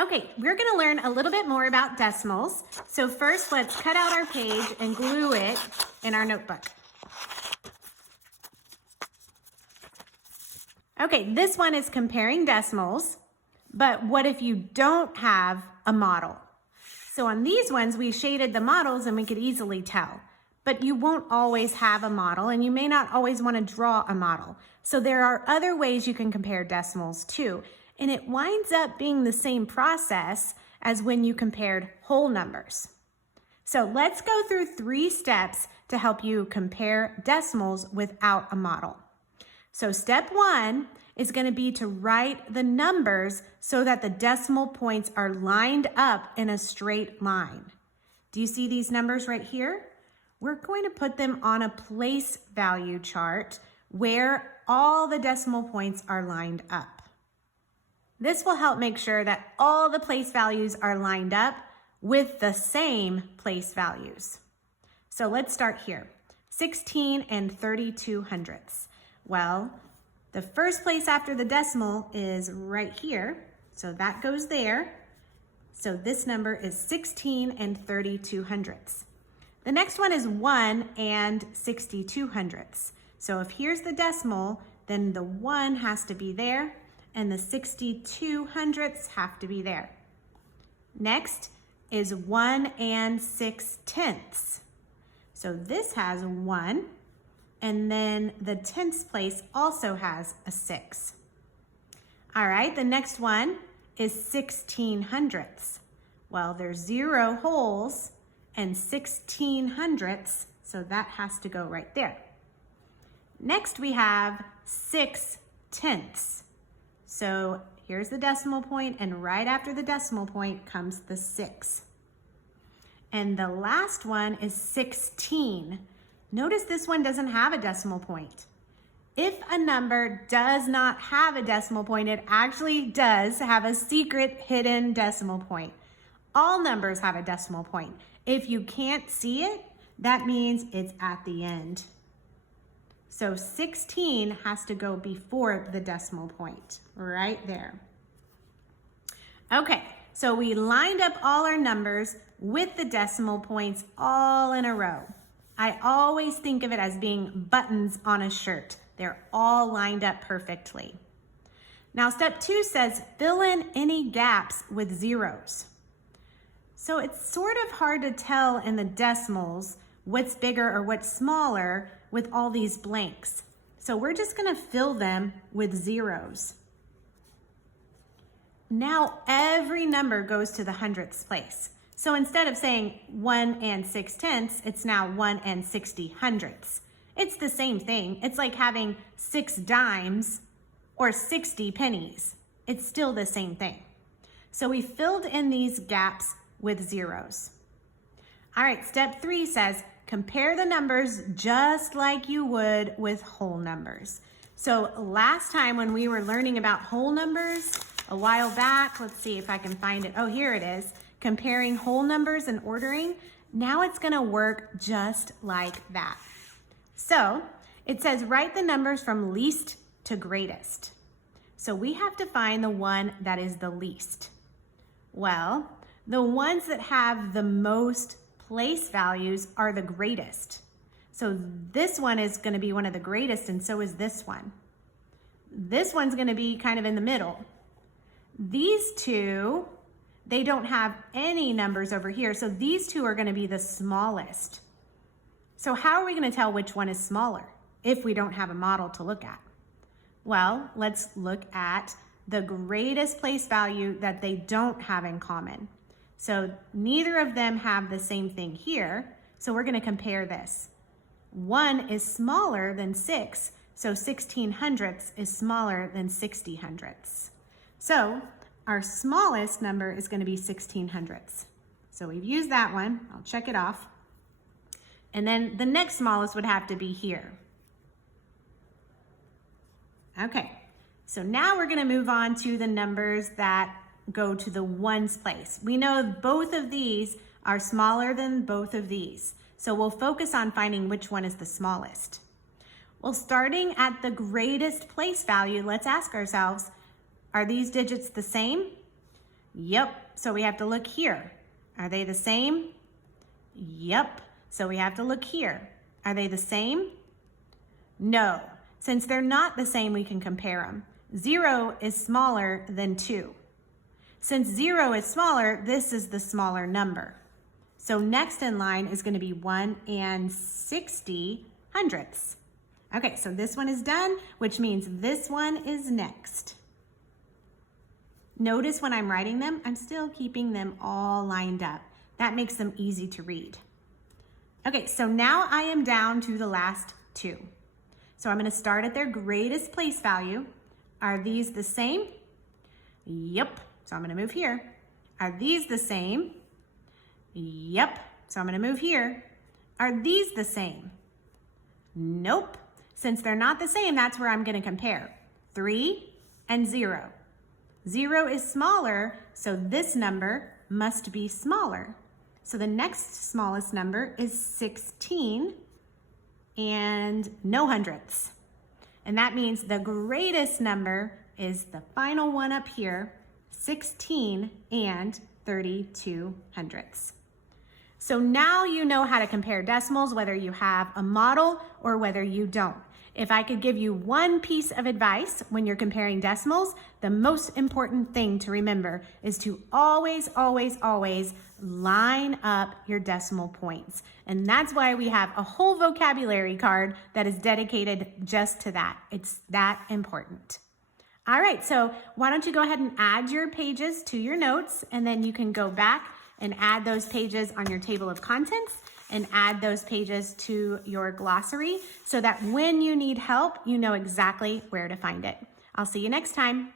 Okay, we're going to learn a little bit more about decimals. So first, let's cut out our page and glue it in our notebook. Okay, this one is comparing decimals, but what if you don't have a model? So on these ones, we shaded the models and we could easily tell, but you won't always have a model and you may not always want to draw a model. So there are other ways you can compare decimals too, and it winds up being the same process as when you compared whole numbers. So let's go through 3 steps to help you compare decimals without a model. So step 1 is going to be to write the numbers so that the decimal points are lined up in a straight line. Do you see these numbers right here? We're going to put them on a place value chart where all the decimal points are lined up. This will help make sure that all the place values are lined up with the same place values. So let's start here. 16 and 32 hundredths. Well, the first place after the decimal is right here. So that goes there. So this number is 16 and 32 hundredths. The next one is 1 and 62 hundredths. So if here's the decimal, then the 1 has to be there and the 62 hundredths have to be there. Next is 1 and 6 tenths. So this has 1, and then the tenths place also has a 6. All right, the next one is 16 hundredths. Well, there's 0 wholes and 16 hundredths, so that has to go right there. Next we have 6 tenths. So here's the decimal point, and right after the decimal point comes the 6. And the last one is 16. Notice this one doesn't have a decimal point. If a number does not have a decimal point, it actually does have a secret hidden decimal point. All numbers have a decimal point. If you can't see it, that means it's at the end. So 16 has to go before the decimal point, right there. Okay, so we lined up all our numbers with the decimal points all in a row. I always think of it as being buttons on a shirt. They're all lined up perfectly. Now step 2 says fill in any gaps with zeros. So it's sort of hard to tell in the decimals what's bigger or what's smaller with all these blanks. So we're just going to fill them with zeros. Now every number goes to the hundredths place. So instead of saying 1 and 6 tenths, it's now 1 and 60 hundredths. It's the same thing. It's like having 6 dimes or 60 pennies. It's still the same thing. So we filled in these gaps with zeros. All right, step 3 says compare the numbers just like you would with whole numbers. So last time when we were learning about whole numbers a while back, let's see if I can find it. Oh, here it is. Comparing whole numbers and ordering. Now it's going to work just like that. So it says write the numbers from least to greatest. So we have to find the one that is the least. Well, the ones that have the most place values are the greatest. So this one is going to be one of the greatest, and so is this one. This one's going to be kind of in the middle. These two, they don't have any numbers over here, so these two are going to be the smallest. So how are we going to tell which one is smaller if we don't have a model to look at? Well, let's look at the greatest place value that they don't have in common. So neither of them have the same thing here, so we're going to compare this. 1 is smaller than 6, so 16 hundredths is smaller than 60 hundredths. So our smallest number is going to be 16 hundredths. So we've used that one. I'll check it off. And then the next smallest would have to be here. Okay, so now we're going to move on to the numbers that go to the ones place. We know both of these are smaller than both of these. So we'll focus on finding which one is the smallest. Well, starting at the greatest place value, let's ask ourselves, are these digits the same? Yep, so we have to look here. Are they the same? Yep, so we have to look here. Are they the same? No. Since they're not the same, we can compare them. 0 is smaller than 2. Since 0 is smaller, this is the smaller number. So next in line is going to be 1 60 hundredths. Okay, so this one is done, which means this one is next. Notice when I'm writing them, I'm still keeping them all lined up. That makes them easy to read. Okay, so now I am down to the last 2. So I'm going to start at their greatest place value. Are these the same? Yep. So I'm going to move here. Are these the same? Yep. So I'm going to move here. Are these the same? Nope. Since they're not the same, that's where I'm going to compare. 3 and 0. 0 is smaller, so this number must be smaller. So the next smallest number is 16 and no hundredths. And that means the greatest number is the final one up here, 16 and 32 hundredths. So now you know how to compare decimals, whether you have a model or whether you don't. If I could give you one piece of advice when you're comparing decimals, the most important thing to remember is to always, always, always line up your decimal points. And that's why we have a whole vocabulary card that is dedicated just to that. It's that important. All right, so why don't you go ahead and add your pages to your notes, and then you can go back and add those pages on your table of contents and add those pages to your glossary so that when you need help, you know exactly where to find it. I'll see you next time.